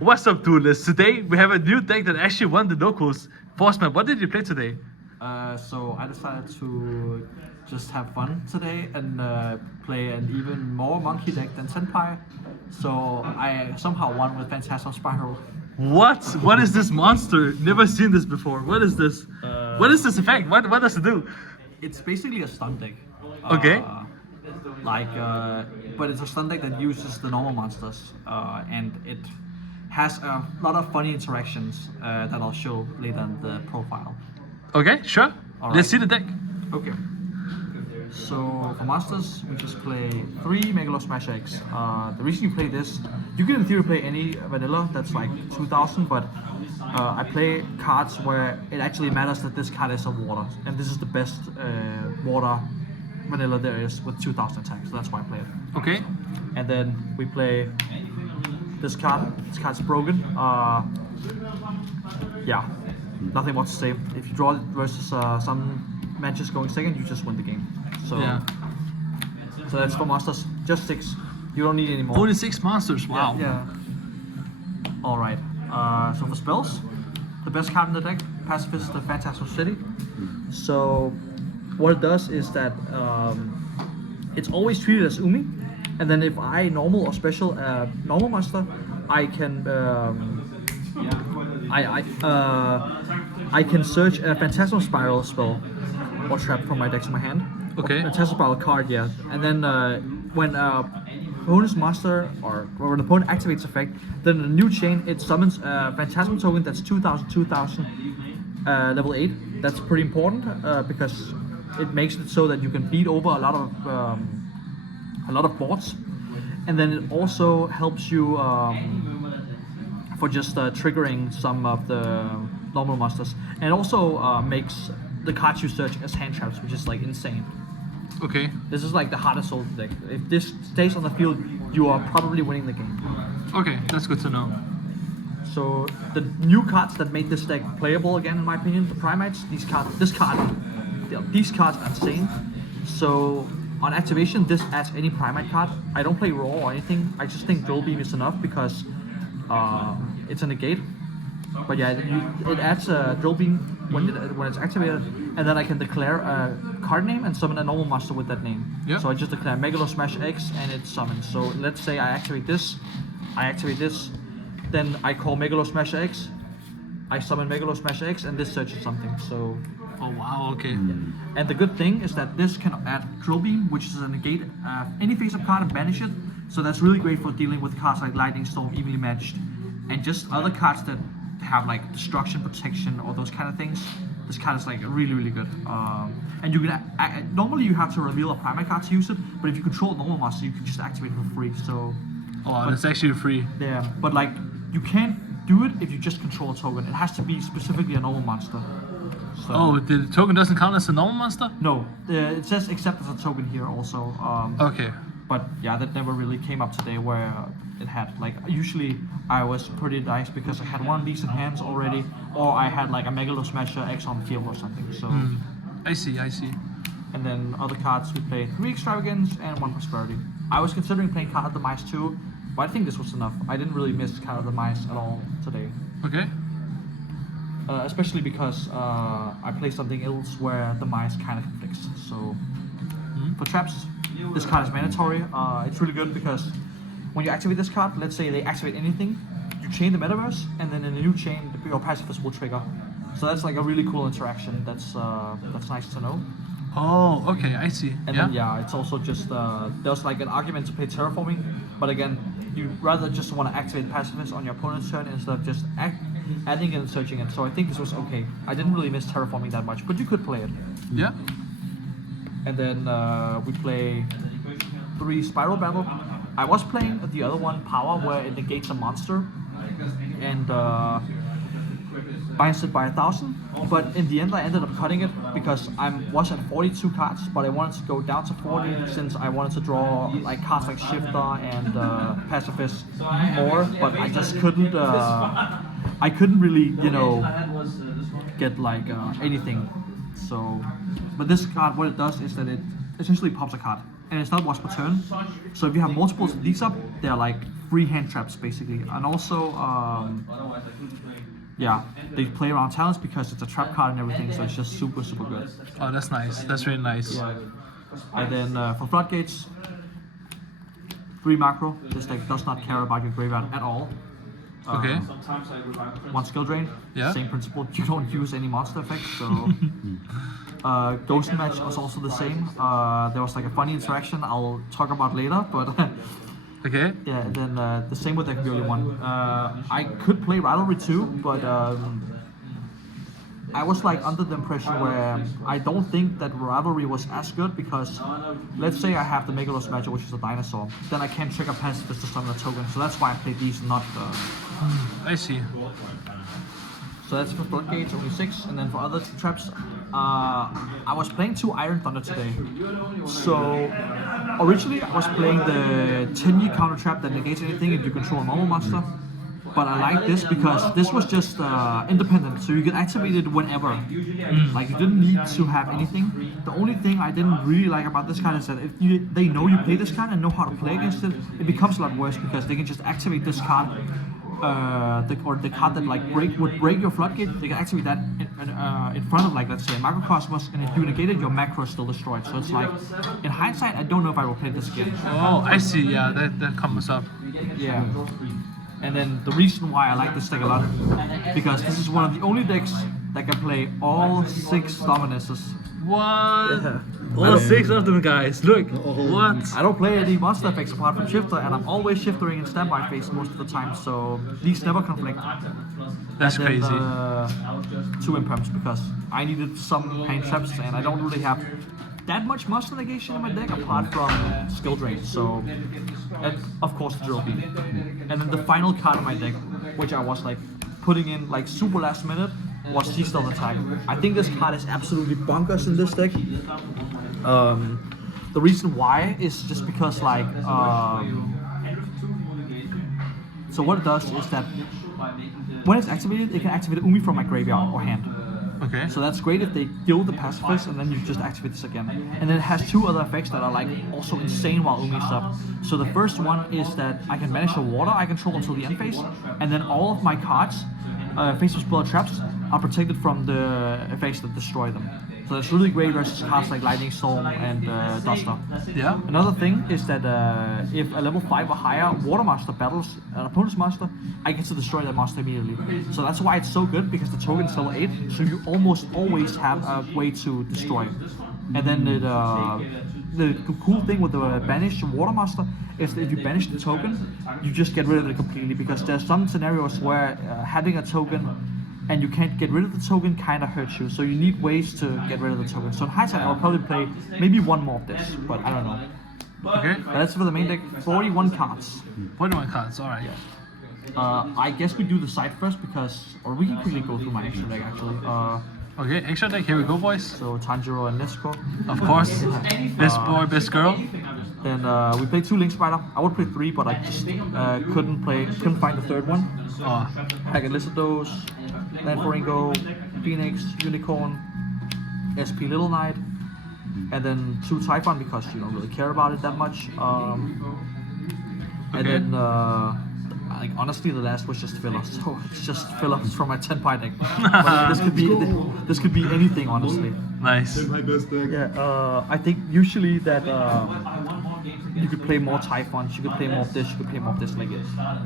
What's up, duelists? Today we have a new deck that actually won the locals. Bossman, what did you play today? So I decided to just have fun today and play an even more monkey deck than Senpai. So I somehow won with Phantasm Spiral. What? What is this monster? Never seen this before. What is this? What is this effect? What does it do? It's basically a stun deck. Okay. But it's a stun deck that uses the normal monsters, and it has a lot of funny interactions that I'll show later in the profile. Okay, sure. All Let's see right. the deck. Okay. So for monsters, we just play 3 Megalo Smash X. The reason you play this, you can in theory play any vanilla that's like 2000, but I play cards where it actually matters that this card is a water, and this is the best water vanilla there is with 2000 attack, so that's why I play it. Okay. And then we play this card. This card's broken. Yeah, nothing more to say. If you draw it versus some matches going second, you just win the game. So, Yeah. so that's for monsters. Just 6. You don't need any more. Only 6 monsters. Wow. Yeah. All right. So for spells, the best card in the deck, Pacifist, the Phantasm City. So what it does is that it's always treated as Umi, and then if I normal or special normal monster, I can I can search a Phantasm Spiral spell or trap from my deck to my hand. Okay. Phantasm Spiral card, yeah. And then when opponent's monster or when an opponent activates effect, then in a new chain it summons a Phantasm token that's 2000 level 8. That's pretty important because it makes it so that you can beat over a lot of boards, and then it also helps you for just triggering some of the normal monsters, and it also makes the cards you search as hand traps, which is like insane. Okay. This is like the hardest soul deck. If this stays on the field, you are probably winning the game. Okay, that's good to know. So the new cards that made this deck playable again, in my opinion, the Primates. These cards are insane. So on activation, this adds any Primate card. I don't play Raw or anything. I just think Drill Beam is enough because it's a negate. But yeah, it adds a Drill Beam when it's activated, and then I can declare a card name and summon a normal monster with that name. Yeah. So I just declare Megalo Smash X and it summons. So let's say I activate this, then I call Megalo Smash X, I summon Megalo Smash X, and this searches something. So. Oh wow. Okay. And the good thing is that this can add Drill Beam, which is a negate any face-up card and banish it. So that's really great for dealing with cards like Lightning Storm, evenly matched, and just other cards that have like destruction, protection, or those kind of things. This card is like really, really good. And you can normally you have to reveal a Primate card to use it, but if you control normal monster, you can just activate it for free. So. Oh, it's actually free. Yeah, but like you can't do it if you just control a token. It has to be specifically a normal monster. So, Oh, the token doesn't count as a normal monster? no, it says except as a token here also. Okay. But yeah, that never really came up today where it had like usually I was pretty nice because I had one of these in hands already, or I had like a Megalo Smasher X on field or something. So, I see. and then other cards we played 3 Extravagance and 1 Prosperity. I was considering playing Card of the Mice too, but I think this was enough. I didn't really miss Card of the Mice at all today. Okay. Especially because I play something else where the mice kind of conflicts. So for traps, this card is mandatory. It's really good because when you activate this card, let's say they activate anything, you chain the metaverse, and then in a new chain, your pacifist will trigger. So that's like a really cool interaction. That's nice to know. Oh, okay. I see. And then yeah, it's also just there's like an argument to play terraforming, but again, you rather just want to activate pacifist on your opponent's turn instead of just adding it and searching it. So I think this was okay. I didn't really miss terraforming that much, but you could play it. Yeah. And then we play 3 Spiral Battle. I was playing the other one, Power, where it negates a monster and binds it by 1,000. But in the end, I ended up cutting it because I was at 42 cards, but I wanted to go down to 40 since I wanted to draw like cards like Shifter and Pacifist more. But I just couldn't. I couldn't really, get like anything. So, but this card, what it does is that it essentially pops a card. and it's not once per turn. So if you have multiples of these up, they're like free hand traps basically. And also, yeah, they play around talents because it's a trap card and everything, so it's just super good. Oh, that's nice. That's really nice. Yeah. And then for floodgates, 3 macro. This deck does not care about your graveyard at all. Okay. 1 skill drain. Yeah. Same principle. You don't use any monster effects, so. Ghost match was also the same. There was like a funny interaction I'll talk about later, but Okay. yeah. And then the same with the Chameleon one. I could play Rivalry too, but I was like under the impression where I don't think that Rivalry was as good because let's say I have the Megalos Magic, which is a dinosaur, then I can't trigger pacifist to summon a token, so that's why I played these, not I see. So that's for floodgates, only 6, and then for other traps, I was playing 2 Iron Thunder today. So originally I was playing the 10-year counter trap that negates anything if you control a normal monster. But I like this because this was just independent, so you could activate it whenever. Like you didn't need to have anything. The only thing I didn't really like about this card is that if they know you play this card and know how to play against it, it becomes a lot worse because they can just activate this card. The card that like would break your floodgate, they can activate that in front of like let's say Macrocosmos, and if you negate it, your macro is still destroyed. So it's like, in hindsight, I don't know if I will play this again. Oh, I see. Yeah, that comes up. Yeah. And then the reason why I like this deck a lot, because this is one of the only decks that can play all 6 Dominuses. What? Yeah. All 6 of them, guys. Look. What? I don't play any monster effects apart from Shifter, and I'm always shiftering in standby phase most of the time, so these never conflict. That's and then, crazy. 2 imperms because I needed some hand traps, and I don't really have that much monster negation in my deck apart from skill drain. So, and of course the drill beam. And then the final card in my deck, which I was like putting in like super last minute, was T-Stealth Attack. I think this card is absolutely bonkers in this deck. The reason why is just because like so what it does is that when it's activated, it can activate Umi from my graveyard or hand. Okay. So that's great if they kill the pacifist and then you just activate this again. And then it has 2 other effects that are like also insane while Umi is up. So the first one is that I can banish a water I control until the end phase, and then all of my cards, face of spell traps, are protected from the effects that destroy them. So that's really great versus cards like Lightning Storm and Duster. Yeah. Another thing is that if a level 5 or higher water monster battles an opponent's monster, I get to destroy that monster immediately. So that's why it's so good, because the token is level 8, so you almost always have a way to destroy. And then the cool thing with the banished water monster is that if you banish the token, you just get rid of it completely, because there's some scenarios where having a token and you can't get rid of the token kind of hurts you, so you need ways to get rid of the token. So in hindsight, I will probably play maybe 1 more of this, but I don't know. Okay. But that's for the main deck. 41 cards. 41 cards. All right. I guess we do the side first because, or we can quickly go through my extra deck actually. Okay. Extra deck. Here we go, boys. So Tanjiro and Nesco. Of course. Best boy, best girl. Then we played 2 Link Spider. I would play 3, but I just couldn't find the 3rd one. Oh. Haggard Lizardos, Landforingo, Phoenix, Unicorn, SP Little Knight, and then 2 Typhon because you don't really care about it that much. And then, like honestly, the last was just filler. So it's just fillers from my 10 pie deck. But this could be anything, honestly. Nice. Yeah, I think usually that you could play more Typhons, you could play more of this, you could play more of this. Like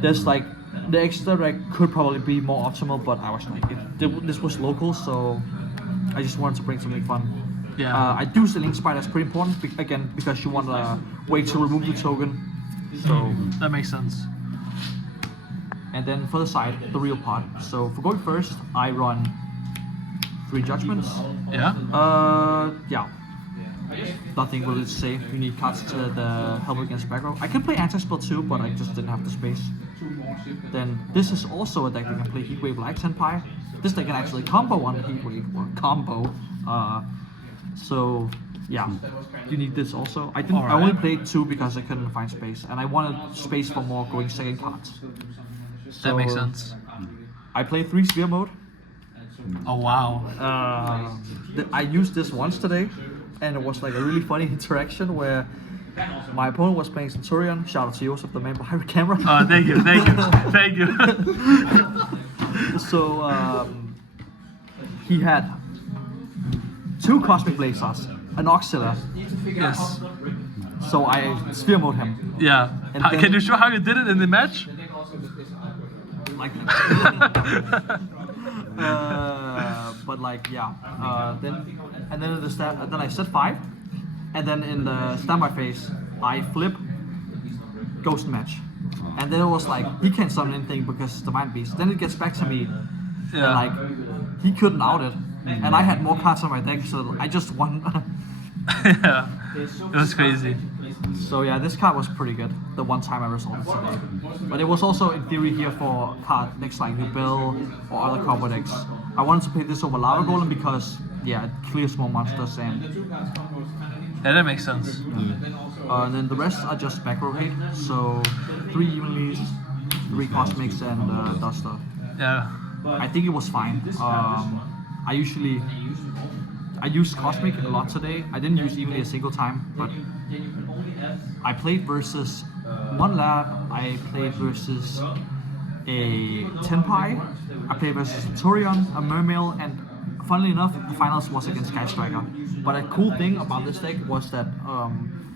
there's like the extra deck could probably be more optimal, but I was like, this was local, so I just wanted to bring something fun. Yeah. I do say Link Spider is pretty important again because you want a way to remove the token. So that makes sense. And then for the side, the real part. So for going first, I run 3 Judgments. Yeah. Yeah. Nothing really to say. You need cards to the help against back row. I could play anti-spell too, but I just didn't have the space. Then this is also a deck that can play Heatwave like Senpai. This deck can actually combo on Heatwave or combo. So yeah, you need this also. I only played 2 because I couldn't find space, and I wanted space for more going second cards. So That makes sense. I played 3 Sphere mode. Oh wow. I used this once today, and it was like a really funny interaction where My opponent was playing Centurion. Shout out to Yosef, the man behind the camera. Thank you, thank you, thank you. So he had 2 Cosmic Blazers, an Auxiliar. Yes. So I sphere mode him. Yeah. And Can then- you show how you did it in the match? Like but like yeah. Then in the then I set 5, and then in the standby phase I flip Ghost Match, and then it was like he can't summon anything because it's the Mind Beast. Then it gets back to me, and like he couldn't out it, and I had more cards on my deck, so I just won. Yeah. It was crazy. So yeah, this card was pretty good. The one time I resolved it today, but it was also in theory here for card decks like Rebel or other combo decks. I wanted to play this over Lava Golem because yeah, it clears more monsters and Yeah, that makes sense. and then the rest are just back rotate. So 3 Evenlies, 3 Cosmics, and Duster. Yeah. I think it was fine. I used Cosmic a lot today. I didn't use Evenly a single time, but I played versus one lab. I played versus a Tenpai. I played versus Centurion, a Mermail, and funnily enough, the finals was against Sky Striker. But a cool thing about this deck was that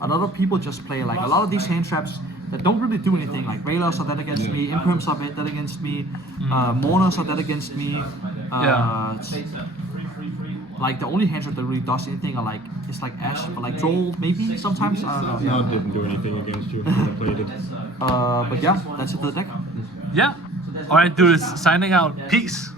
a lot of people just play like a lot of these hand traps that don't really do anything. Like Railers are dead against me, Imperms are dead against me, Mourners are dead against me. Like the only hand trap that really does anything are like it's like Ash, but like Troll maybe sometimes. I don't know. No, it didn't do anything against you when I played it. But yeah, that's it for the deck. Yeah. Alright, dudes, signing out. Peace.